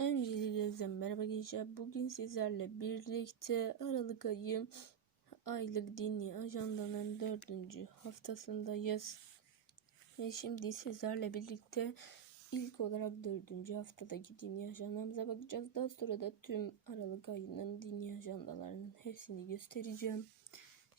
Öncelikle merhaba gençler. Bugün sizlerle birlikte Aralık ayı aylık dini ajandanın dördüncü haftasındayız. Ve şimdi sizlerle birlikte ilk olarak dördüncü haftadaki dini ajandamıza bakacağız. Daha sonra da tüm Aralık ayının dini ajandalarının hepsini göstereceğim.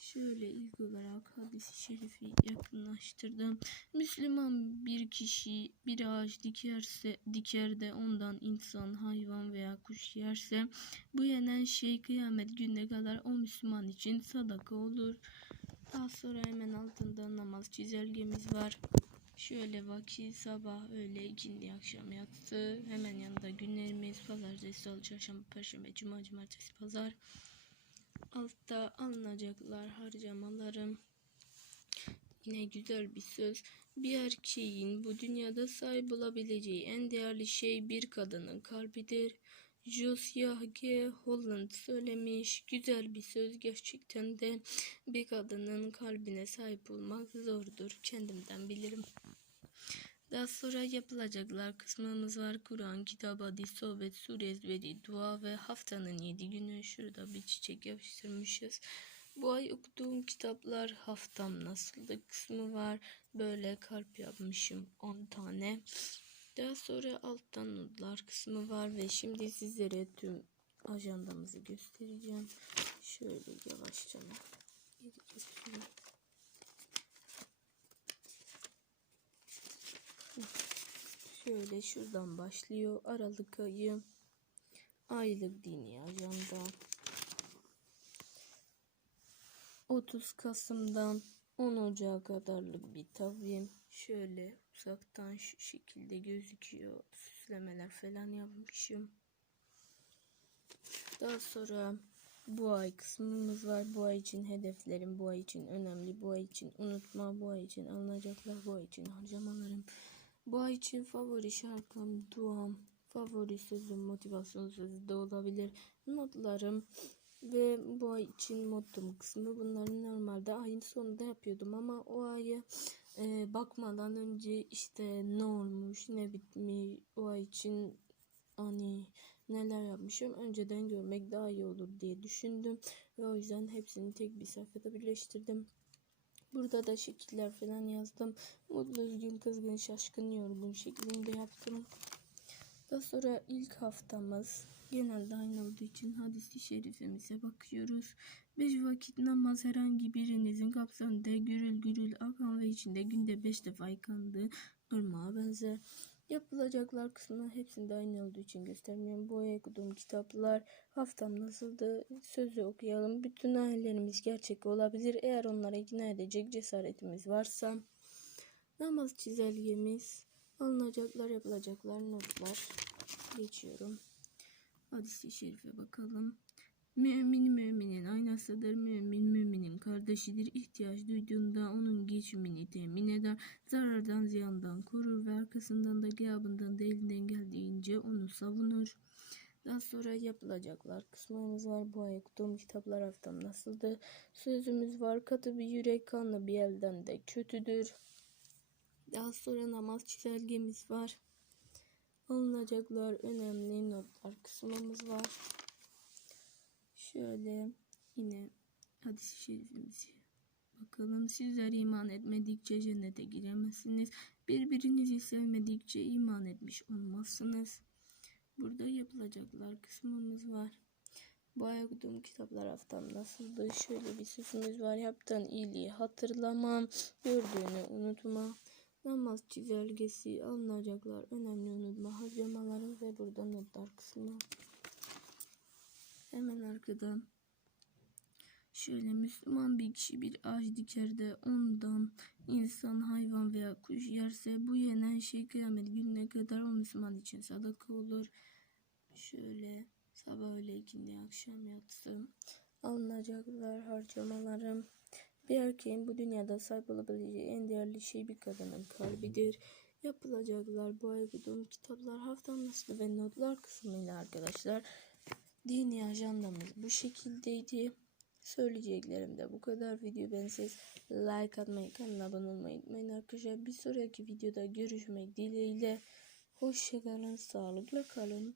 Şöyle ilk olarak hadis-i şerifi yakınlaştırdım. Müslüman bir kişi bir ağaç dikerse diker de ondan insan, hayvan veya kuş yerse bu yenen şey kıyamet gününe kadar o Müslüman için sadaka olur. Daha sonra hemen altında namaz çizelgemiz var. Şöyle vakit sabah, öğle, ikindi, akşam yatsı. Hemen yanında günlerimiz pazartesi, salı, çarşamba, perşembe, cuma, cumartesi, pazar. Altta alınacaklar harcamalarım. Yine güzel bir söz. Bir erkeğin bu dünyada sahip olabileceği en değerli şey bir kadının kalbidir. Josiah G. Holland söylemiş. Güzel bir söz gerçekten de bir kadının kalbine sahip olmak zordur. Kendimden bilirim. Daha sonra yapılacaklar kısmımız var. Kur'an, kitap, hadis, sohbet, sure ezberi, dua ve haftanın yedi günü. Şurada bir çiçek yapıştırmışız. Bu ay okuduğum kitaplar haftam nasıldı kısmı var. Böyle kalp yapmışım 10 tane. Daha sonra alttan notlar kısmı var ve şimdi sizlere tüm ajandamızı göstereceğim. Şöyle yavaşça geri Şöyle şuradan başlıyor. Aralık ayı aylık dini ajanda. 30 Kasım'dan 10 Ocağı kadarlık bir takvim. Şöyle uzaktan şu şekilde gözüküyor. Süslemeler falan yapmışım. Daha sonra bu ay kısmımız var. Bu ay için hedeflerim, bu ay için önemli, bu ay için unutma, bu ay için alınacaklar, bu ay için harcamalarım. Bu ay için favori şarkım, duam, favori sözüm, motivasyon sözü de olabilir. Notlarım ve bu ay için mottom kısmı bunları normalde ayın sonunda yapıyordum ama o ayı e, bakmadan önce işte ne olmuş, ne bitmiş, o ay için hani neler yapmışım önceden görmek daha iyi olur diye düşündüm ve o yüzden hepsini tek bir sayfada birleştirdim. Burada da şekiller falan yazdım. Mutlu, üzgün, kızgın, şaşkın, yorgun şeklinde yaptım. Daha sonra ilk haftamız genelde aynı olduğu için hadisi şerifimize bakıyoruz. Beş vakit namaz herhangi birinizin kapsamında gürül gürül akan ve içinde günde beş defa yıkandığı ırmağa benzer. Yapılacaklar kısmına hepsinde aynı olduğu için göstermiyorum. Ay okuduğum kitaplar haftam nasıldı sözü okuyalım. Bütün hayallerimiz gerçek olabilir eğer onlara ikna edecek cesaretimiz varsa. Namaz çizelgemiz, alınacaklar yapılacaklar notlar. Geçiyorum. Hadis-i şerife bakalım. Mümin müminin aynasıdır. Mümin müminin kardeşidir. İhtiyaç duyduğunda onun geçimini temin eder. Zarardan ziyandan korur ve arkasından da gıyabından da elinden geldiğince onu savunur. Daha sonra yapılacaklar kısmımız var. Bu ay okuduğum kitaplar haftam nasıldı? Sözümüz var. Katı bir yürek kanlı bir elden de kötüdür. Daha sonra namaz çizelgemiz var. Alınacaklar önemli notlar kısmımız var. Şöyle yine hadis-i şerifimizi bakalım. Sizler iman etmedikçe cennete giremezsiniz. Birbirinizi sevmedikçe iman etmiş olmazsınız. Burada yapılacaklar kısmımız var. Bu ay okuduğum kitaplar haftam nasıldı? Şöyle bir sözümüz var. Yaptığın iyiliği hatırlamam. Gördüğünü unutma. Namaz çizelgesi alınacaklar. Önemli unutma. Harcamaları ve burada notlar kısmı. Hemen arkadan şöyle Müslüman bir kişi bir ağaç diker de ondan insan, hayvan veya kuş yerse bu yenen şey kıyamet gününe kadar o Müslüman için sadaka olur. Şöyle sabah öğle ikindi akşam yatsı alınacaklar harcamalarım. Bir erkeğin bu dünyada sahip olabileceği en değerli şey bir kadının kalbidir. Yapılacaklar bu ay kitaplar haftam nasıl ve notlar kısmıyla arkadaşlar. Dini ajandamız bu şekildeydi. Söyleyeceklerim de bu kadar. Video beğenseniz like atmayı, kanala abone olmayı unutmayın arkadaşlar. Bir sonraki videoda görüşmek dileğiyle. Hoşçakalın, sağlıkla kalın.